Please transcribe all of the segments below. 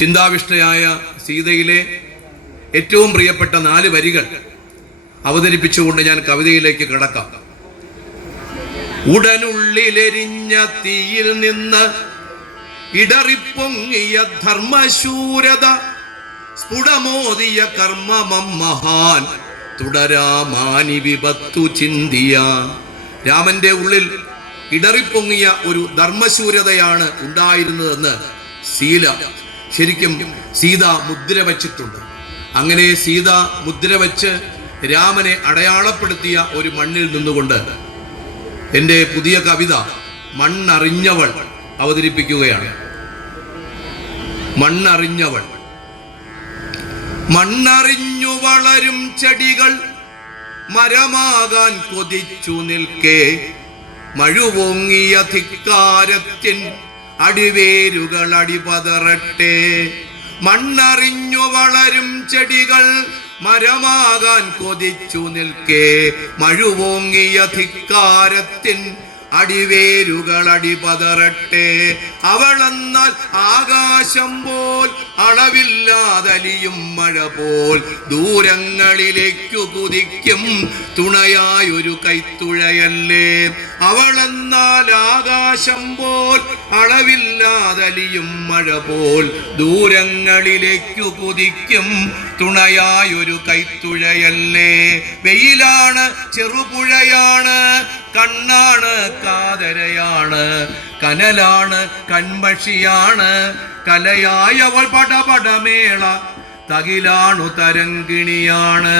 ചിന്താവിഷ്ടയായ സീതയിലെ ഏറ്റവും പ്രിയപ്പെട്ട 4 വരികൾ അവതരിപ്പിച്ചുകൊണ്ട് ഞാൻ കവിതയിലേക്ക് കടക്കാം. ഉടനുള്ളിലെരിഞ്ഞ തീയിൽ നിന്ന് ഇടറിപ്പൊങ്ങിയ ധർമ്മശൂരത, സ്ഫുടമോദിയ കർമ്മമം മഹാൻ തുടരാമാനി വിപത്തു ചിന്തിയ. രാമന്റെ ഉള്ളിൽ ഇടറിപ്പൊങ്ങിയ ഒരു ധർമ്മശൂരതയാണ് ഉണ്ടായിരുന്നതെന്ന് ശരിക്കും സീത മുദ്ര വച്ചിട്ടുണ്ട്. അങ്ങനെ സീത മുദ്ര വച്ച് രാമനെ അടയാളപ്പെടുത്തിയ ഒരു മണ്ണിൽ നിന്നുകൊണ്ട് എൻ്റെ പുതിയ കവിത മണ്ണറിഞ്ഞവൾ അവതരിപ്പിക്കുകയാണ്. മണ്ണറിഞ്ഞവൾ. മണ്ണറിഞ്ഞു വളരും ചെടികൾ മരമാകാൻ കൊതിച്ചു നിൽക്കേ, മഴുവോങ്ങിയ ധിക്കാരത്തിൻ അടിവേരുകൾ അടിപതറട്ടെ. മണ്ണറിഞ്ഞു വളരും ചെടികൾ മരമാകാൻ കൊതിച്ചു നിൽക്കേ, മഴുവോങ്ങിയ ധിക്കാരത്തിൻ അടിവേരുകൾ അടിപതറട്ടെ. അവളെന്നാൽ ആകാശം പോൽ അളവില്ലാതലിയും മഴ പോൽ ദൂരങ്ങളിലേക്കു കുതിക്കും തുണയായൊരു കൈത്തുഴയല്ലേ. അവളെന്നാൽ ആകാശം പോൽ അളവില്ലാതലിയും മഴ പോൽ ദൂരങ്ങളിലേക്കു കുതിക്കും തുണയായൊരു കൈത്തുഴയല്ലേ. വെയിലാണ്, ചെറുപുഴയാണ്, കണ്ണാണ്, കാതരയാണ്, കനലാണ്, കൺമഷിയാണ്, കലയായവൾ പടപടമേള തകിലാണു തരങ്കിണിയാണ്.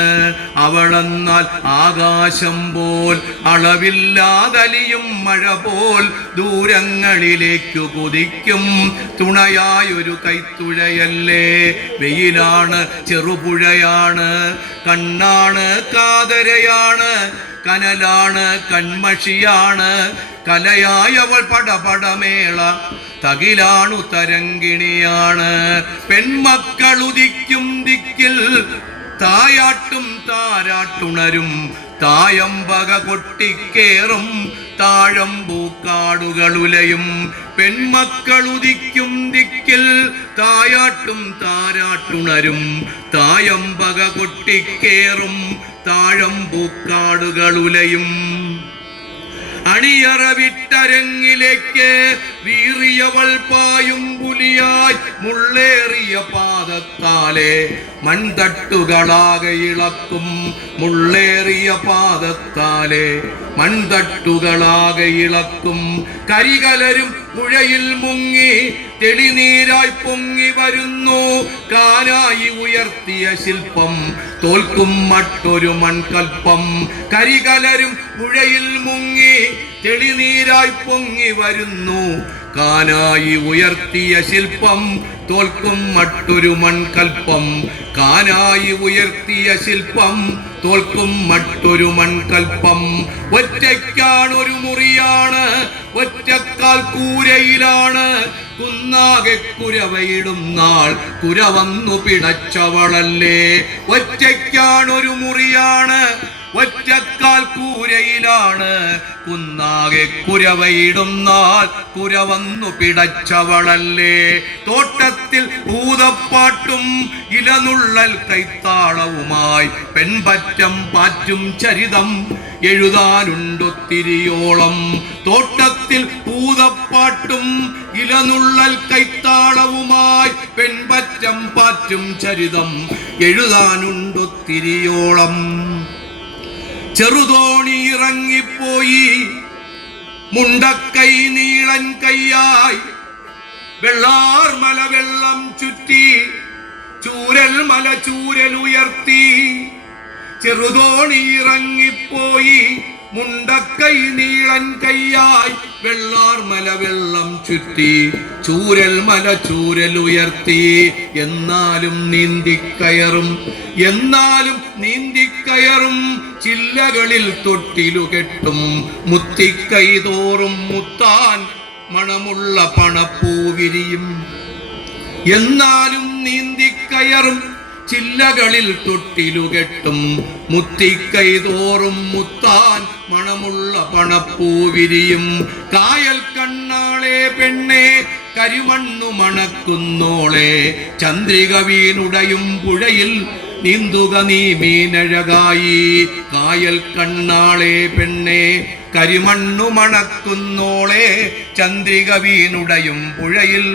അവളെന്നാൽ ആകാശം പോൽ അളവില്ലാതലിയും മഴ പോൽ ദൂരങ്ങളിലേക്കു കുതിക്കും തുണയായൊരു കൈത്തുഴയല്ലേ. വെയിലാണ്, ചെറുപുഴയാണ്, കണ്ണാണ്, കാതരയാണ്, കനലാണ്, കൺമഷിയാണ്, കലയായവൾ പടപടമേള തകിലാണു തരങ്കിണിയാണ്. പെൺമക്കളുദിക്കും ദിക്കിൽ തായാട്ടും താരാട്ടുണരും, തായമ്പക കൊട്ടിക്കേറും താഴമ്പൂക്കാടുകളുലയും. പെൺമക്കളുദിക്കും ദിക്കിൽ തായാട്ടും താരാട്ടുണരും, തായമ്പക കൊട്ടിക്കേറും താഴമ്പൂക്കാടുകളുലയും. അണിയറ വിട്ടരങ്ങിലേക്ക് വീറിയവൾ പായും പുലിയായി, മുള്ളേറിയ പാദത്താലെ മൺതട്ടുകളാകെ ഇളക്കും. മുള്ളേറിയ പാദത്താലെ മൺതട്ടുകളാകെ ഇളക്കും. കരികലരും പുഴയിൽ മുങ്ങി തെളിനീരായി പൊങ്ങി വരുന്നു, കാനായി ഉയർത്തിയ ശില്പം തോൽക്കും മറ്റൊരു മൺകൽപ്പം. കരികലരും പുഴയിൽ മുങ്ങി തെളിനീരായി പൊങ്ങി വരുന്നു, കാനായി ഉയർത്തിയ ശില്പം തോൽക്കും മറ്റൊരു മൺകൽപ്പം. കാനായി ഉയർത്തിയ ശില്പം തോൽക്കും മറ്റൊരു മൺകൽപ്പം. ഒറ്റയ്ക്കാണൊരു മുറിയാണ്, ഒറ്റക്കാൽ കൂരയിലാണ്, കുന്നാകെ കുരവയിടും നാൾ കുരവന്നു പിടച്ചവളല്ലേ. ഒറ്റയ്ക്കാണൊരു മുറിയാണ്, ഒറ്റക്കാൽ കൂരയിലാണ്, കുന്നാകെ കുരവയിടും നാൾ കുരവന്നു പിടച്ചവളല്ലേ. തോട്ടത്തിൽ ഭൂതപ്പാട്ടും ഇലനുള്ളൽ കൈത്താളവുമായി പെൺപറ്റം പാറ്റും ചരിതം എഴുതാനുണ്ടൊത്തിരിയോളം. തോട്ടത്തിൽ ഭൂതപ്പാട്ടും ഇലനുള്ളൽ കൈത്താളവുമായി പെൺപറ്റം പാറ്റും ചരിതം എഴുതാനുണ്ടൊത്തിരിയോളം. ചെറുതോണി ഇറങ്ങിപ്പോയി മുണ്ടക്കൈ നീളൻ കയ്യായി, വെള്ളാർമല വെള്ളം ചുറ്റി ചൂരൽ മല ചൂരലുയർത്തി. ചെറുതോണി ഇറങ്ങിപ്പോയി മുണ്ടക്കൈ നീളൻ കയ്യായി, വെള്ളാർമല വെള്ളം ചുറ്റി ചൂരൽ മല ചൂരലുയർത്തി. എന്നാലും നീന്തിക്കയറും, എന്നാലും നീന്തിക്കയറും, ചില്ലകളിൽ തൊട്ടിലു കെട്ടും, മുത്തിക്കൈ തോറും മുത്താൻ മണമുള്ള പണപ്പൂവിരിയും. എന്നാലും നീന്തിക്കയറും, ചില്ലകളിൽ തൊട്ടിലു കെട്ടും, മുത്തിക്കൈ തോറും മുത്താൻ മണമുള്ള പണപ്പൂവിരിയും. കായൽ കണ്ണാളെ പെണ്ണെ കരിമണ്ണു മണക്കുന്നോളെ ചന്ദ്രിക വീണുടയും പുഴയിൽ നീന്തുക നീ മീനഴകായി. കായൽ കണ്ണാളെ പെണ്ണെ കരിമണ്ണു മണക്കുന്നോളെ ചന്ദ്രിക വീണുടയും പുഴയിൽ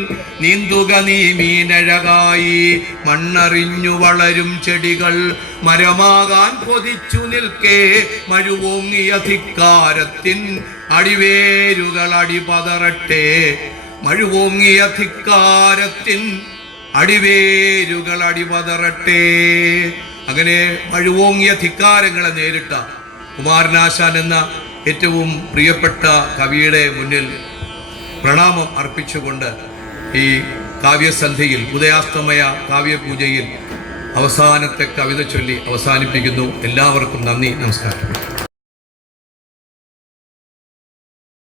നീന്തുക നീ മീനഴകായി. മണ്ണറിഞ്ഞു വളരും ചെടികൾ മരമാകാൻ കൊതിച്ചു നിൽക്കേ മഴുവോങ്ങിയ ധിക്കാരത്തിൻ അടിവേരുകൾ അടിപതറട്ടെ. മഴുവോങ്ങിയ ധിക്കാരത്തിൻ അടിവേരുകൾ അടിപതറട്ടെ. അങ്ങനെ മഴുവോങ്ങിയ ധിക്കാരങ്ങളെ നേരിട്ട കുമാരനാശാൻ എന്ന ഏറ്റവും പ്രിയപ്പെട്ട കവിയുടെ മുന്നിൽ പ്രണാമം അർപ്പിച്ചുകൊണ്ട് ഈ കാവ്യസന്ധ്യയിൽ ഉദയാസ്തമയ കാവ്യപൂജയിൽ അവസാനത്തെ കവിത ചൊല്ലി അവസാനിപ്പിക്കുന്നു. എല്ലാവർക്കും നന്ദി, നമസ്കാരം.